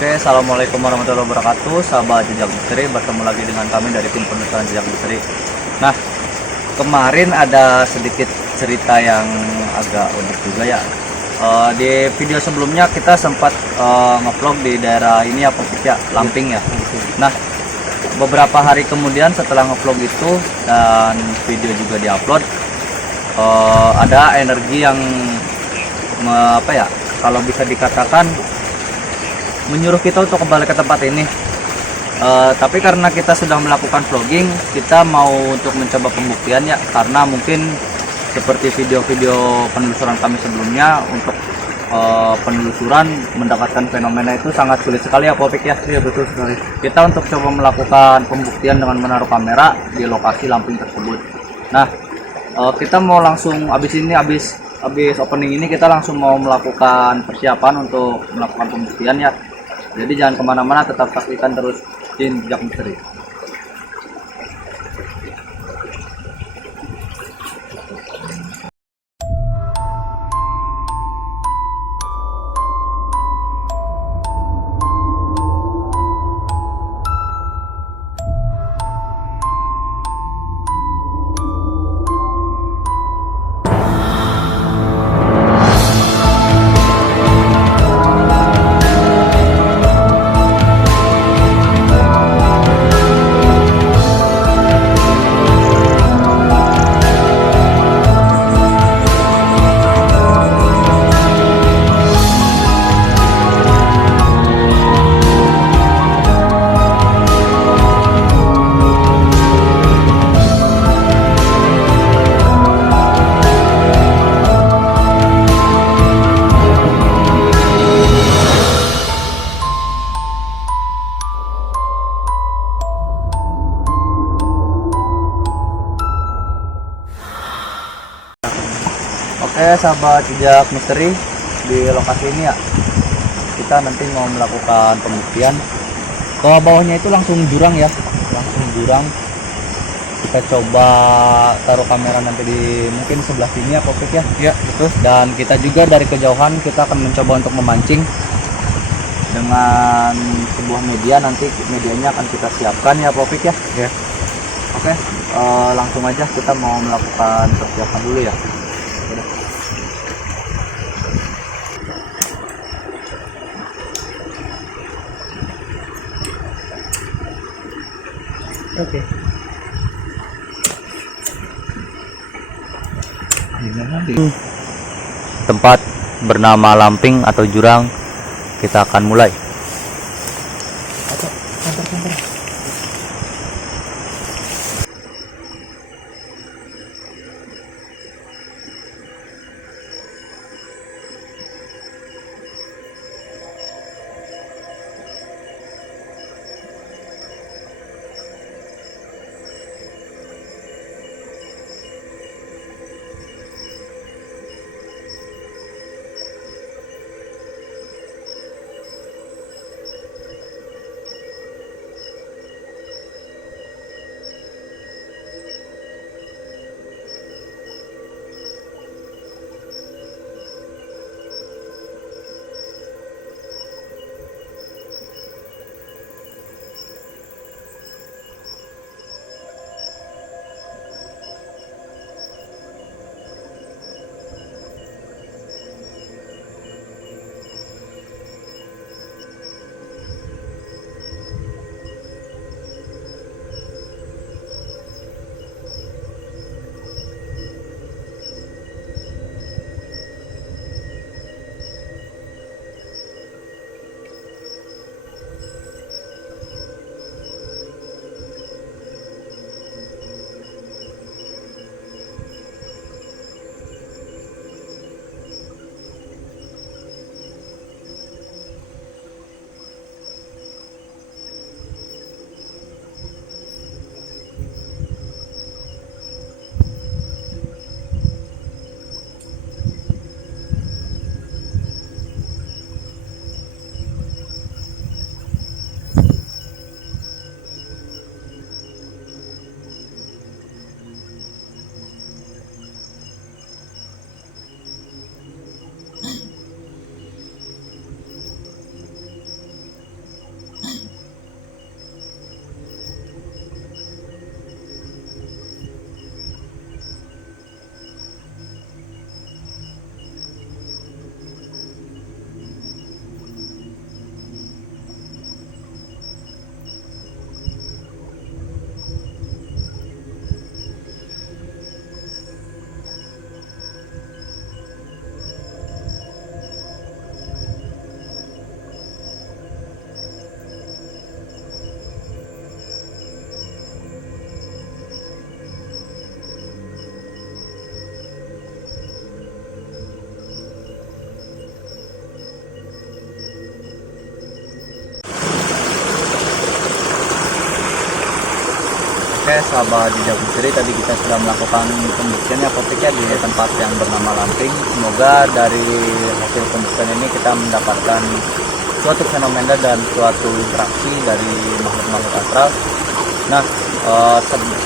Oke, assalamualaikum warahmatullahi wabarakatuh, sahabat Jejak Misteri. Bertemu lagi dengan kami dari tim penelusuran Jejak Misteri. Nah, kemarin ada sedikit cerita yang agak unik juga ya. Di video sebelumnya kita sempat ngevlog di daerah ini ya, ya, Lamping ya. Nah, beberapa hari kemudian setelah ngevlog itu dan video juga diupload, ada energi yang kalau bisa dikatakan menyuruh kita untuk kembali ke tempat ini. Tapi karena kita sudah melakukan vlogging, kita mau untuk mencoba pembuktian ya, karena mungkin seperti video-video penelusuran kami sebelumnya, untuk penelusuran mendapatkan fenomena itu sangat sulit sekali ya Popik ya. Iya betul sekali. Kita untuk coba melakukan pembuktian dengan menaruh kamera di lokasi Lamping tersebut. Nah, kita mau langsung habis opening ini kita langsung mau melakukan persiapan untuk melakukan pembuktian ya. Jadi jangan kemana-mana, tetap saksikan terus Jejak Misteri. Oke sahabat Jejak Misteri, di lokasi ini ya kita nanti mau melakukan pembuktian. Ke bawahnya itu langsung jurang ya, langsung jurang. Kita coba taruh kamera nanti di mungkin sebelah sini ya Popik ya. Iya betul. Dan kita juga dari kejauhan kita akan mencoba untuk memancing dengan sebuah media, nanti medianya akan kita siapkan ya Popik ya. Ya. Oke, langsung aja kita mau melakukan persiapan dulu ya. Oke. Tempat bernama Lamping atau jurang, kita akan mulai. Oke, sahabat jejak misteri, tadi kita sudah melakukan pembuktian ya Kopik ya di tempat yang bernama Lamping. Semoga dari hasil pembuktian ini kita mendapatkan suatu fenomena dan suatu interaksi dari makhluk-makhluk astral. Nah,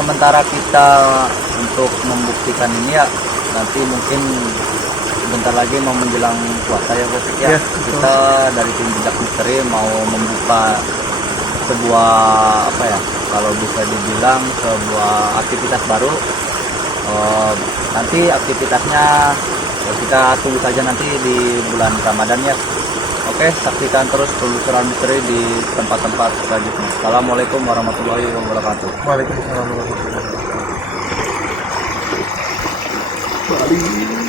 sementara kita untuk membuktikan ini ya, nanti mungkin sebentar lagi mau menjelang puasa ya Kopik ya. Kita dari tim jejak misteri mau membuka sebuah apa ya, kalau bisa dibilang sebuah aktivitas baru. Nanti aktivitasnya kita tunggu saja nanti di bulan Ramadan ya. Oke, saksikan terus penelusuran misteri di tempat-tempat selanjutnya. Assalamualaikum warahmatullahi wabarakatuh. Waalaikumsalam warahmatullahi wabarakatuh.